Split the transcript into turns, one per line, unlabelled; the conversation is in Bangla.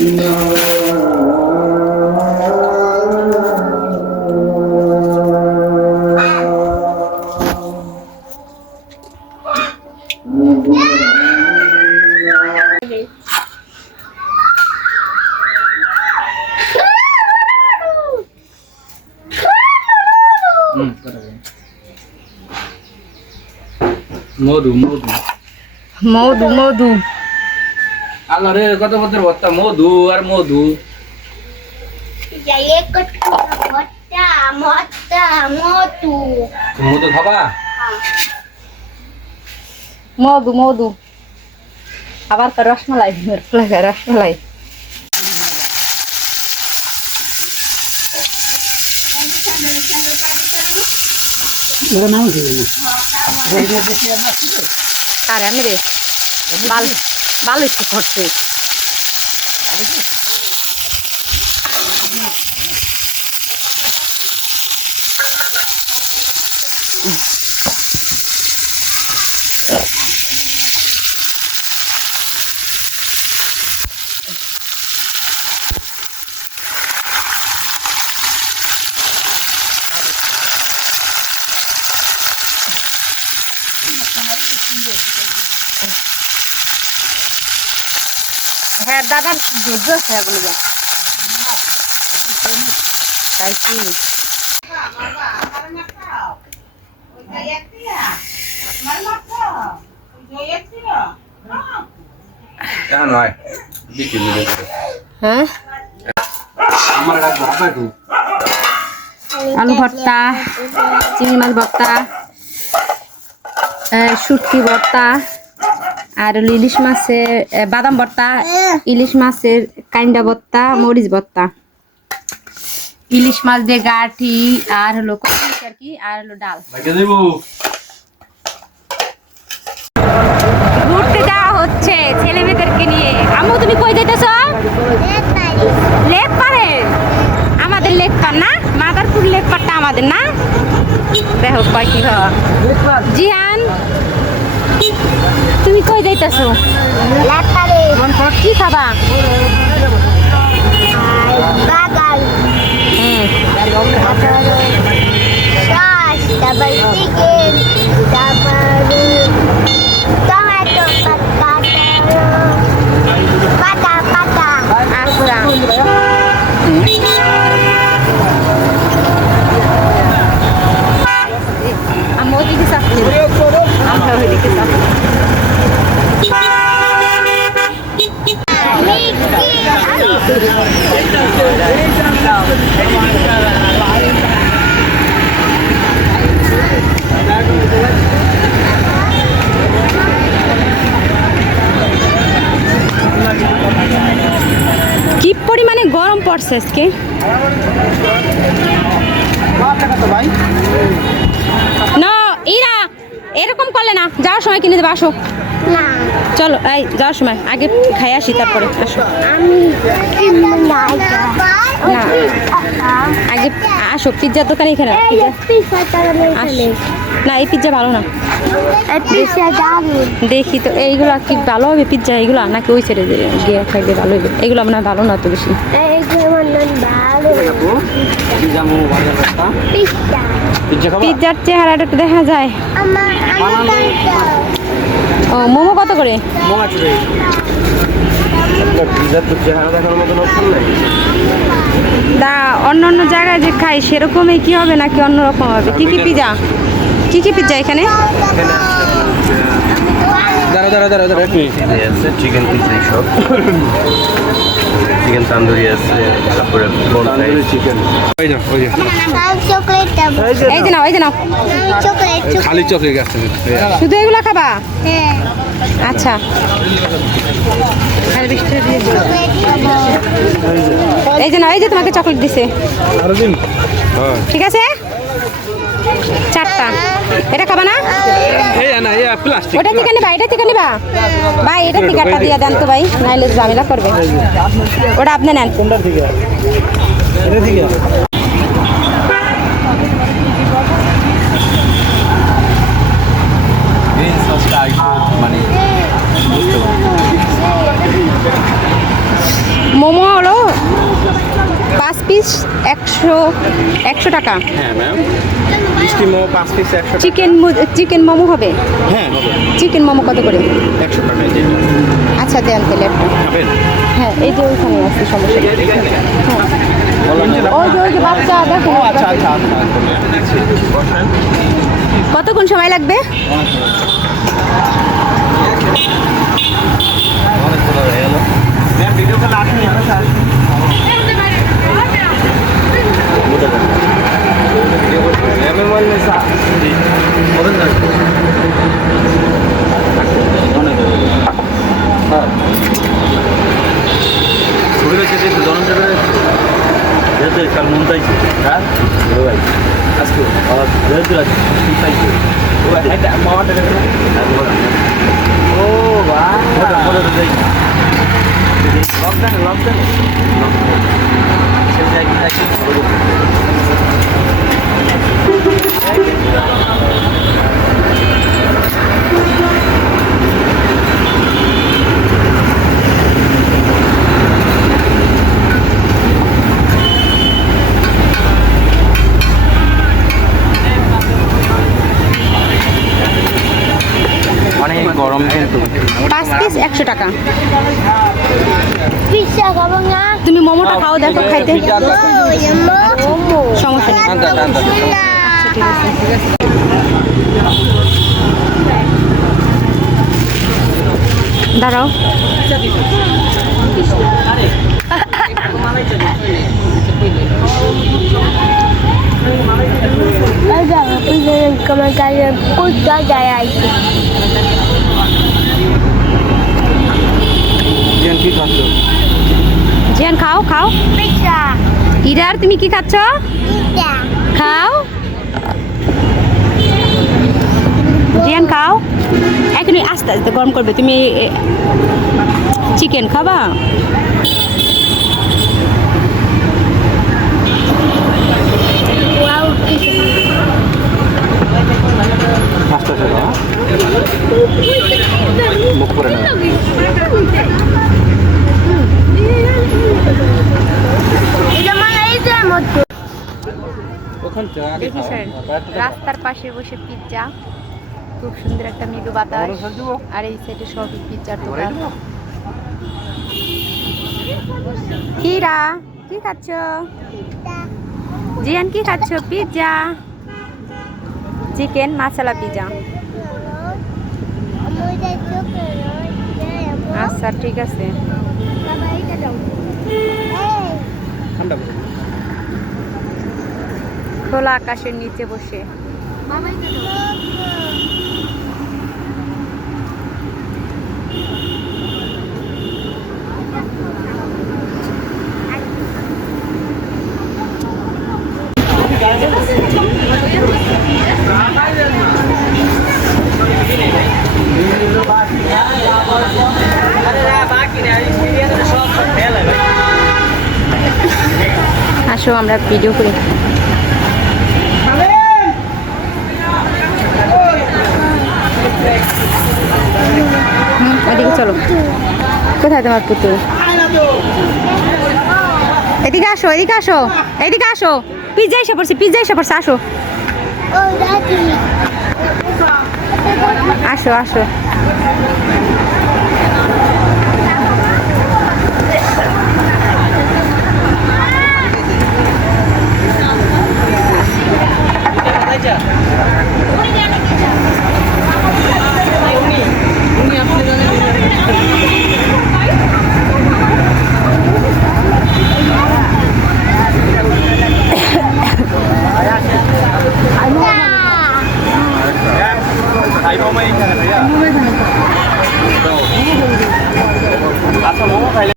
No. মধু মধু।
মধু মধু।
আল্লাহ রে কত বছর ভর্তা? মধু আর মধু। মধু। খাবা?
মধু মধু। আবার তো রসমালাই। রসমালাই কারে আমি রে করছে হ্যাঁ দাদা ধৈর্য আছে এগুলো যা তাই কি? হ্যাঁ
একটু
আলু ভর্তা চিংড়ি মাছ ভর্তা শুটকি ভর্তা আর হলো ইলিশ মাছের বাদাম ভর্তা ইলিশ মাছের কাইন্ডা ভর্তা মরিচ ভর্তা। ইলিশ মাছ দিয়ে গাঠি আর হলো আর কি আর হলো ডাল। ঘুরতে যাওয়া হচ্ছে ছেলে মেয়েদেরকে নিয়ে। আম্মু তুমি কই যাইতেছ? লেক পারে আমাদের লেক পার না? মাদারপুর লেক পারটা আমাদের না? দেখো কয় কি জিয়ান তুমি কই যাইতেছো? কি খাবা?
bagal,
আজকে না ইরা এরকম করলে না যাওয়ার সময় কিনে দেবে আসো।
না।
চলো এই যাওয়ার সময় আগে খাই আসি তারপরে আসো।
না
না আগে আসো পিৎজার দোকানে এখানে পিৎজা আস। না এই পিৎজা ভালো না। দেখি তো এইগুলো কি ভালো হবে পিৎজা এইগুলো? নাকি ওই ছেড়ে গিয়ে খাইলে ভালো হবে এগুলো আপনার ভালো না তো বেশি?
পিজ্জা
পিৎজার চেহারাটা একটু দেখা যায়। ও মোমো কত করে? দা অন্য অন্য জায়গায় যে খাই সেরকমই কি হবে নাকি অন্যরকম হবে? কি কি পিজা কি কি পিজা এখানে?
দাঁড়া দাঁড়া দাঁড়া দাঁড়া
চিকেন পিজা সব চিকেন তান্দুরি আছে তারপরে
তান্দুরি চিকেন। ওই না ওই
চকলেট
এই যে নাও এই যে নাও।
খালি চকলেট গাছ
শুধু এগুলো খাবা?
হ্যাঁ।
আচ্ছা। এই যে। নাও এই যে তোমাকে চকলেট দিছে।
আরও দিন। হ্যাঁ
ঠিক আছে? চারটা। এটা খাবা না? ওটা থেকে নিবা এটা থেকে নিবা। ভাই এটা থেকে দিয়ে দেন তো ভাই নাইলে ঝামেলা করবে। ওটা আপনি নেন। মোমো হলো পাঁচ পিস একশো একশো টাকা।
হ্যাঁ ম্যাম মিষ্টি মোমো পাঁচ পিস একশো
চিকেন চিকেন মোমো হবে?
হ্যাঁ হবে।
চিকেন মোমো কত করে?
একশো টাকা
আচ্ছা দেন তাহলে।
খাবেন?
হ্যাঁ এই যে ওইখানে আছে সমস্যা। হ্যাঁ। ওই যে ওই যে বাচ্চা দেখো
আচ্ছা আচ্ছা আচ্ছা বসেন।
কতক্ষণ সময় লাগবে?
ভিডিও কল আসেনি। আছে চাইছে এটা মামাটা ও বাহ বলে বলে যাই লকডাউন লকডাউন সেটা কি থাকি অনেক গরম কিন্তু
পাঁচ পিস একশো টাকা। তুমি মোমোটা খাও দেখো খাইতে। সমস্যা
আনতা
ঠিক আছে। দাঁড়াও।
comentario punto de ahí.
জিয়ান কি খাচ্ছ?
জিয়ান খাও খাও. ইরার তুমি কি খাচ্ছ? খাও। জিয়ান খাও। এখনই আস্তে আস্তে গরম করবে। তুমি চিকেন খাবা
Wow,
পাঁচটা টাকা মুখ করে না
এটা মানে এই যে মতো
ওখান থেকে আগে
দেখি স্যার রাস্তার পাশে বসে পিৎজা খুব সুন্দর একটা মৃদু বাতাস। আর এই সাইডে সবই পিৎজার দোকান। কিরা কি খাচ্ছ? জিয়ান কি খাচ্ছ? পিৎজা চিকেন মাসালা পিৎজা আচ্ছা ঠিক আছে।
ঠান্ডা
খোলা আকাশের নিচে বসে। আসো আমরা ভিডিও করি। কোথায় তোমার পুতুল। এদিকে আসো এদিকে আসো এদিকে আসো। পিজ্জা এসে পড়ছে, পিজ্জা এসে পড়ছে, আসো। আসো আসো। আপনি